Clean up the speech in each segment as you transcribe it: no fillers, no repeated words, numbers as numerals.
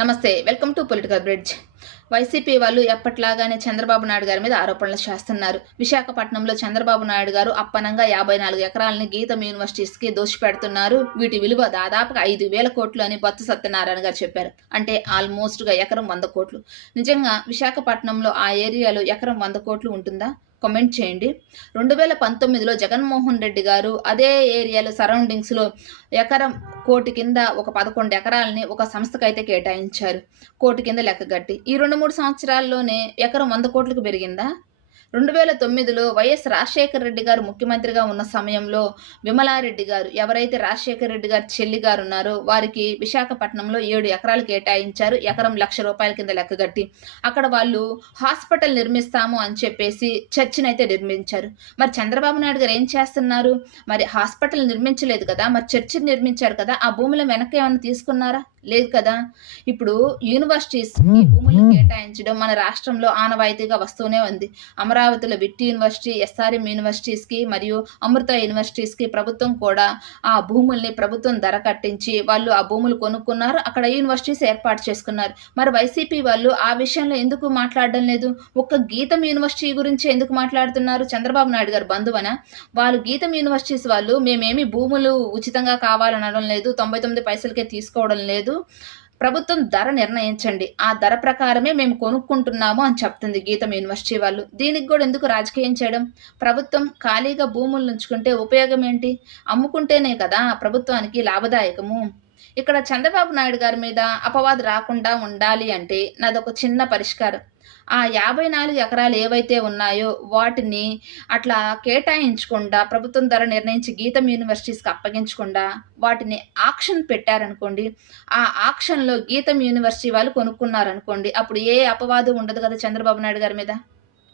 నమస్తే, welcome to political bridge. YCP వాళ్ళు ఎప్పట్లాగానే చంద్రబాబు నాయుడు గారి మీద ఆరోపణలు చేస్తున్నారు. విశాఖపట్నంలో చంద్రబాబు నాయుడు గారు అప్పనంగా 54 ఎకరాలని గీతం యూనివర్సిటీస్కి దోచిపెడుతున్నారు. వీటి విలువ దాదాపుగా 5,000 కోట్లు అని బొత్స సత్యనారాయణ గారు చెప్పారు. అంటే ఆల్మోస్ట్గా ఎకరం 100 కోట్లు. నిజంగా విశాఖపట్నంలో ఆ ఏరియాలో ఎకరం 100 కోట్లు ఉంటుందా? కామెంట్ చేయండి. 2019లో జగన్మోహన్ రెడ్డి గారు అదే ఏరియాలో సరౌండింగ్స్లో ఎకరం కోటి కింద ఒక 11 ఎకరాలని ఒక సంస్థకైతే కేటాయించారు. కోటి కింద లెక్కగట్టి ఈ 2-3 సంవత్సరాల్లోనే ఎకరం 100 కోట్లకు పెరిగిందా? 2009లో వైఎస్ రాజశేఖర రెడ్డి గారు ముఖ్యమంత్రిగా ఉన్న సమయంలో విమలారెడ్డి గారు, ఎవరైతే రాజశేఖర రెడ్డి గారి చెల్లి గారు ఉన్నారో వారికి విశాఖపట్నంలో 7 ఎకరాలు కేటాయించారు. ఎకరం ₹1,00,000 కింద లెక్కగట్టి అక్కడ వాళ్ళు హాస్పిటల్ నిర్మిస్తాము అని చెప్పేసి చర్చినైతే నిర్మించారు. మరి చంద్రబాబు నాయుడు గారు ఏం చేస్తున్నారు? మరి హాస్పిటల్ నిర్మించలేదు కదా, మరి చర్చిని నిర్మించారు కదా, ఆ భూముల వెనక్కి ఏమైనా తీసుకున్నారా? లేదు కదా. ఇప్పుడు యూనివర్సిటీస్ ఈ భూములను కేటాయించడం మన రాష్ట్రంలో ఆనవాయితీగా వస్తూనే ఉంది. అమరావతిలో విట్టి యూనివర్సిటీ, ఎస్ఆర్ఎం యూనివర్సిటీస్కి మరియు అమృత యూనివర్సిటీస్కి ప్రభుత్వం కూడా ఆ భూముల్ని ప్రభుత్వం ధర కట్టించి వాళ్ళు ఆ భూములు కొనుక్కున్నారు. అక్కడ యూనివర్సిటీస్ ఏర్పాటు చేసుకున్నారు. మరి వైసీపీ వాళ్ళు ఆ విషయంలో ఎందుకు మాట్లాడడం లేదు? ఒక్క గీతం యూనివర్సిటీ గురించి ఎందుకు మాట్లాడుతున్నారు? చంద్రబాబు నాయుడు గారు బంధువన వాళ్ళు గీతం యూనివర్సిటీస్ వాళ్ళు మేమేమి భూములు ఉచితంగా కావాలనడం లేదు, 99 పైసలకే తీసుకోవడం లేదు, ప్రభుత్వం ధర నిర్ణయించండి, ఆ ధర ప్రకారమే మేము కొనుక్కుంటున్నాము అని చెప్తుంది గీతం యూనివర్సిటీ వాళ్ళు. దీనికి కూడా ఎందుకు రాజకీయం చేయడం? ప్రభుత్వం ఖాళీగా భూములు ఉంచుకుంటే ఉపయోగం ఏంటి? అమ్ముకుంటేనే కదా ప్రభుత్వానికి లాభదాయకము. ఇక్కడ చంద్రబాబు నాయుడు గారి మీద అపవాదు రాకుండా ఉండాలి అంటే నాదొక చిన్న పరిష్కారం. ఆ 54 ఎకరాలు ఏవైతే ఉన్నాయో వాటిని అట్లా కేటాయించకుండా ప్రభుత్వం ధర నిర్ణయించి గీతం యూనివర్సిటీస్కి అప్పగించకుండా వాటిని ఆక్షన్ పెట్టారనుకోండి. ఆ ఆక్షన్లో గీతం యూనివర్సిటీ వాళ్ళు కొనుక్కున్నారనుకోండి, అప్పుడు ఏ అపవాదు ఉండదు కదా చంద్రబాబు నాయుడు గారి మీద.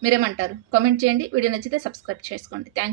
మీరేమంటారు? కామెంట్ చేయండి. వీడియో నచ్చితే సబ్స్క్రైబ్ చేసుకోండి. థ్యాంక్